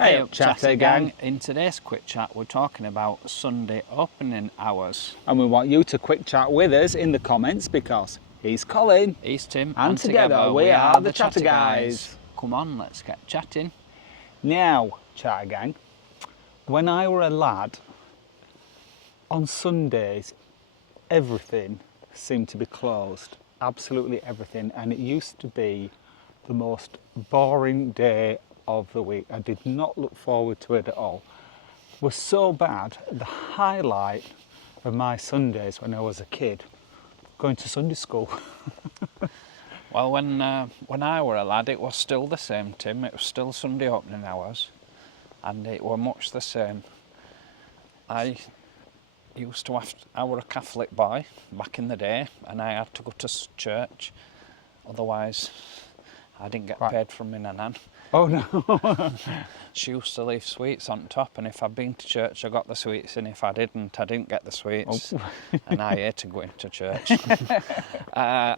Hey up, Chatter Gang. In today's quick chat, we're talking about Sunday opening hours. And we want you to quick chat with us in the comments because he's Colin. He's Tim. And together we are the Chatter Guys. Come on, let's get chatting. Now, Chatter Gang, when I were a lad, on Sundays, everything seemed to be closed. Absolutely everything. And it used to be the most boring day of the week. I did not look forward to it at all. It was so bad. The highlight of my Sundays when I was a kid, going to Sunday school. Well, when I were a lad, it was still the same, Tim. It was still Sunday opening hours, and it were much the same. I were a Catholic boy back in the day, and I had to go to church. Otherwise, I didn't get paid from my nan. Oh no. She used to leave sweets on top, and if I'd been to church I got the sweets, and if I didn't get the sweets. Oh. And I hated going to church. The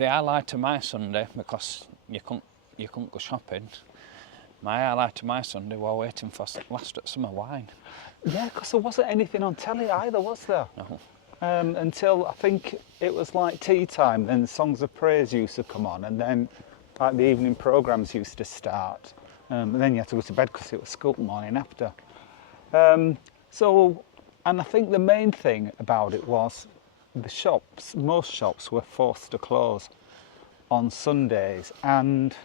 highlight of my Sunday, because you couldn't go shopping, my highlight of my Sunday was waiting for last summer wine. Yeah, because there wasn't anything on telly either, was there? No. Until I think it was like tea time, then Songs of Praise used to come on, and then like the evening programmes used to start, and then you had to go to bed because it was school the morning after. And I think the main thing about it was the shops, most shops were forced to close on Sundays, and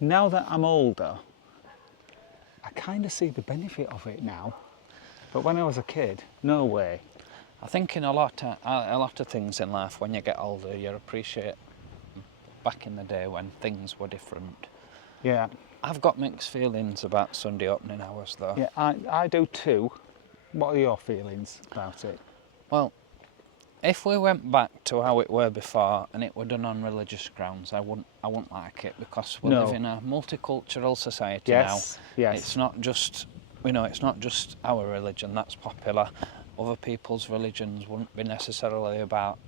now that I'm older, I kind of see the benefit of it now, but when I was a kid, no way. I think in a lot of things in life, when you get older, you appreciate back in the day when things were different. Yeah. I've got mixed feelings about Sunday opening hours though. Yeah, I do too. What are your feelings about it? Well, if we went back to how it were before and it were done on religious grounds, I wouldn't like it, because we live in a multicultural society now. Yes. It's not just it's not just our religion that's popular. Other people's religions wouldn't be necessarily about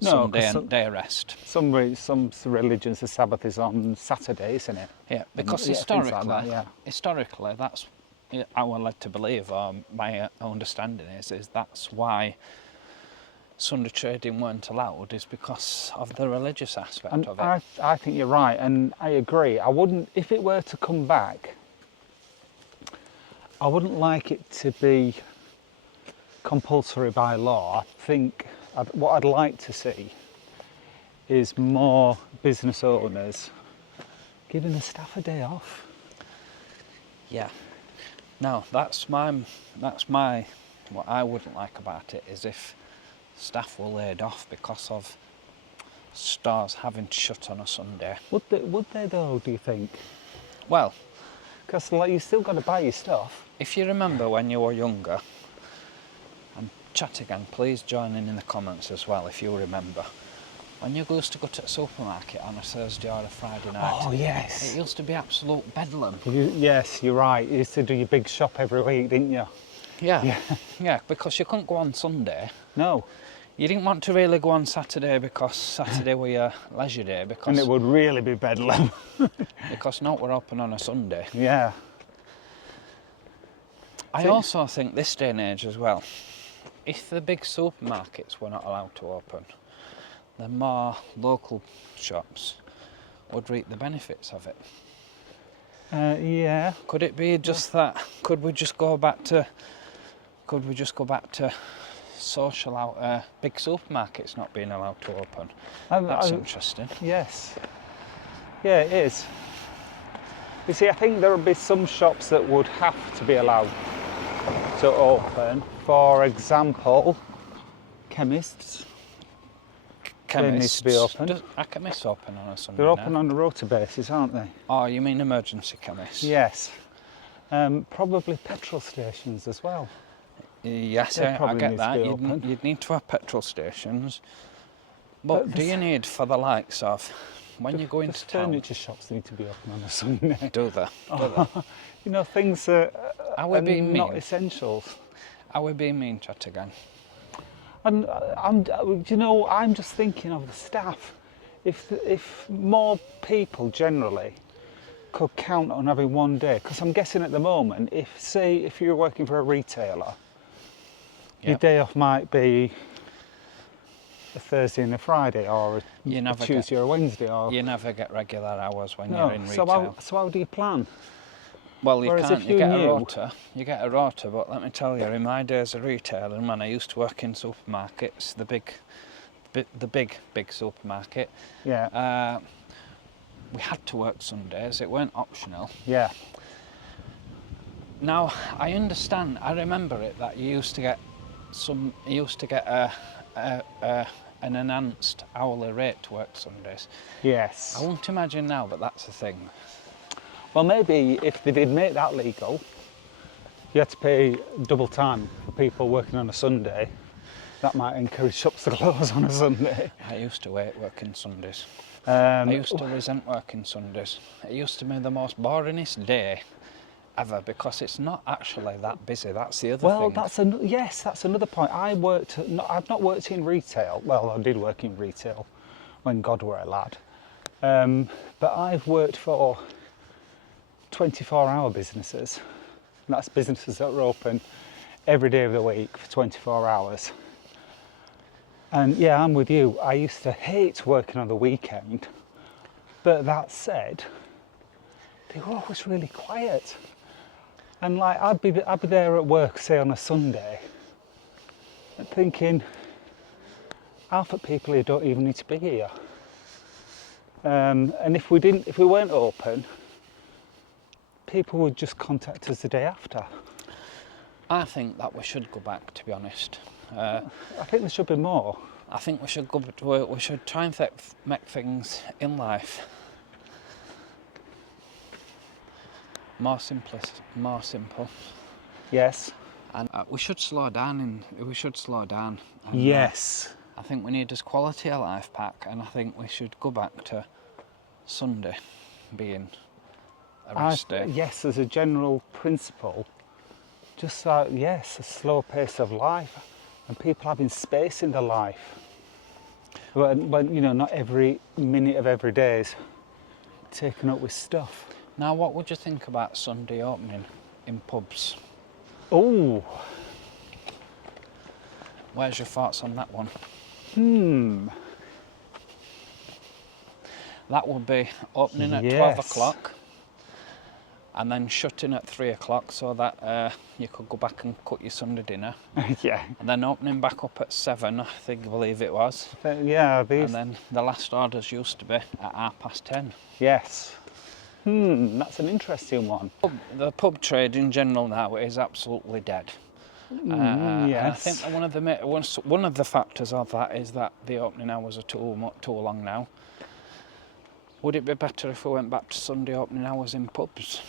Sunday and day of rest. Some religions, the Sabbath is on Saturday, isn't it? Yeah, because historically, that's I was led to believe, or my understanding is that's why Sunday trading weren't allowed, is because of the religious aspect of it. I think you're right, and I agree. I wouldn't, if it were to come back, I wouldn't like it to be compulsory by law. I think what I'd like to see is more business owners giving the staff a day off. Yeah. No, that's my what I wouldn't like about it is if staff were laid off because of stores having to shut on a Sunday. Would they though, do you think? Well, because you still got to buy your stuff. If you remember when you were younger, and Chatter Gang, please join in the comments as well if you remember. When you used to go to the supermarket on a Thursday or a Friday night, oh yes, it used to be absolute bedlam. Yes, you're right. You used to do your big shop every week, didn't you? Yeah, because you couldn't go on Sunday. No. You didn't want to really go on Saturday because Saturday was your leisure day. And it would really be bedlam. Because not we're open on a Sunday. Yeah. I also think this day and age as well, if the big supermarkets were not allowed to open, the more local shops would reap the benefits of it. Yeah. Could it be just that? Could we just go back to social out big supermarkets not being allowed to open? That's interesting. Yes. Yeah, it is. You see, I think there would be some shops that would have to be allowed to open. For example, chemists. They need to be open. Are chemists open on a Sunday? They're open on a rota basis, aren't they? Oh, you mean emergency chemists? Yes. Probably petrol stations as well. Yes, I get that. You'd need to have petrol stations. But do you need for the likes of when you go into town? Furniture shops need to be open on a Sunday. Do they? You know, things that are not essentials. Are we being mean, Chatter Gang? And I'm just thinking of the staff. If more people generally could count on having one day, because I'm guessing at the moment, if you're working for a retailer, your Yep. day off might be a Thursday and a Friday, or You a never Tuesday or a Wednesday, or You never get regular hours when no. you're in So retail. how do you plan? Well, you Whereas can't. if You you get a knew- rota. You get a rota, but let me tell you, in my days as a retailer, and when I used to work in supermarkets, the big supermarket, Yeah, we had to work Sundays. It weren't optional. yeah, Now I understand. I remember it that you used to get an enhanced hourly rate to work Sundays. yes. I won't imagine now, but that's the thing. Well, maybe if they did make that legal, you had to pay double time for people working on a Sunday. That might encourage shops to close on a Sunday. I used to hate working Sundays. I Um, used to resent working Sundays. It used to be the most boringest day ever because it's not actually that busy. That's the other well, thing. that's another point. I've not worked in retail. Well, I did work in retail when God were a lad. But I've worked for 24-hour businesses. That's businesses that are open every day of the week for 24 hours. And yeah, I'm with you. I used to hate working on the weekend. But that said, they were always really quiet. And like I'd be there at work, say on a Sunday, and thinking, half the people here don't even need to be here. And if we weren't open, people would just contact us the day after. I think that we should go back, to be honest. I think there should be more. I think we should go. We should try and make things in life more simple. Yes. And we should slow down. We should slow down. And, Yes. I think we need this quality of life back, and I think we should go back to Sunday being a rest day. Yes, as a general principle, just yes, a slow pace of life, and people having space in their life. When not every minute of every day is taken up with stuff. Now, what would you think about Sunday opening in pubs? Oh, Where's your thoughts on that one? That would be opening at 12 Yes. o'clock and then shutting at 3 o'clock so that you could go back and cook your Sunday dinner. yeah, And then opening back up at 7, I believe it was. yeah. And then the last orders used to be at 10:30. Yes. That's an interesting one. The pub trade in general now is absolutely dead. And I Yes. think that one of the factors of that is that the opening hours are too long now. Would it be better if we went back to Sunday opening hours in pubs?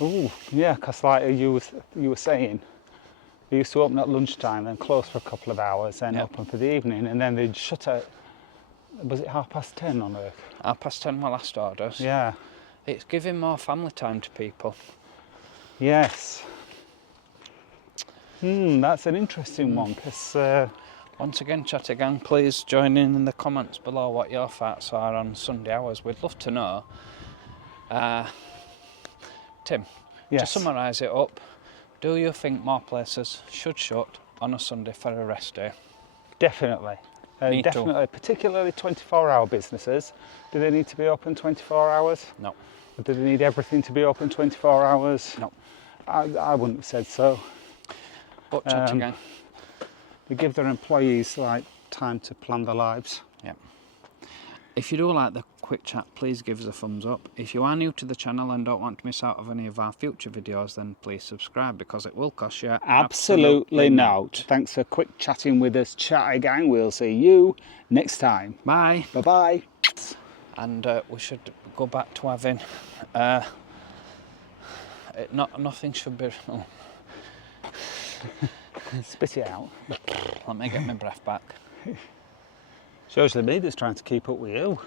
Oh, yeah, because like you were saying, they used to open at lunchtime and close for a couple of hours, then Yep. open for the evening, and then they'd shut at, was it 10:30 on Earth? 10:30 my last orders. Yeah. It's giving more family time to people. Yes. That's an interesting one, because Once again, Chatty Gang, please join in the comments below what your thoughts are on Sunday hours. We'd love to know. Tim, to yes, summarise it up, do you think more places should shut on a Sunday for a rest day? definitely. Me too. Definitely, particularly 24-hour businesses. Do they need to be open 24 hours? No. Or do they need everything to be open 24 hours? No. I wouldn't have said so. But Chatty Um, Gang, They give their employees like time to plan their lives. yeah. If you do like the quick chat, please give us a thumbs up. If you are new to the channel and don't want to miss out of any of our future videos, then please subscribe because it will cost you Absolutely not. Thanks for quick chatting with us, Chatty Gang. We'll see you next time. Bye. Bye bye. And we should go back to having nothing should be. Oh, Spit it out. let me get my breath back. It's usually me that's trying to keep up with you.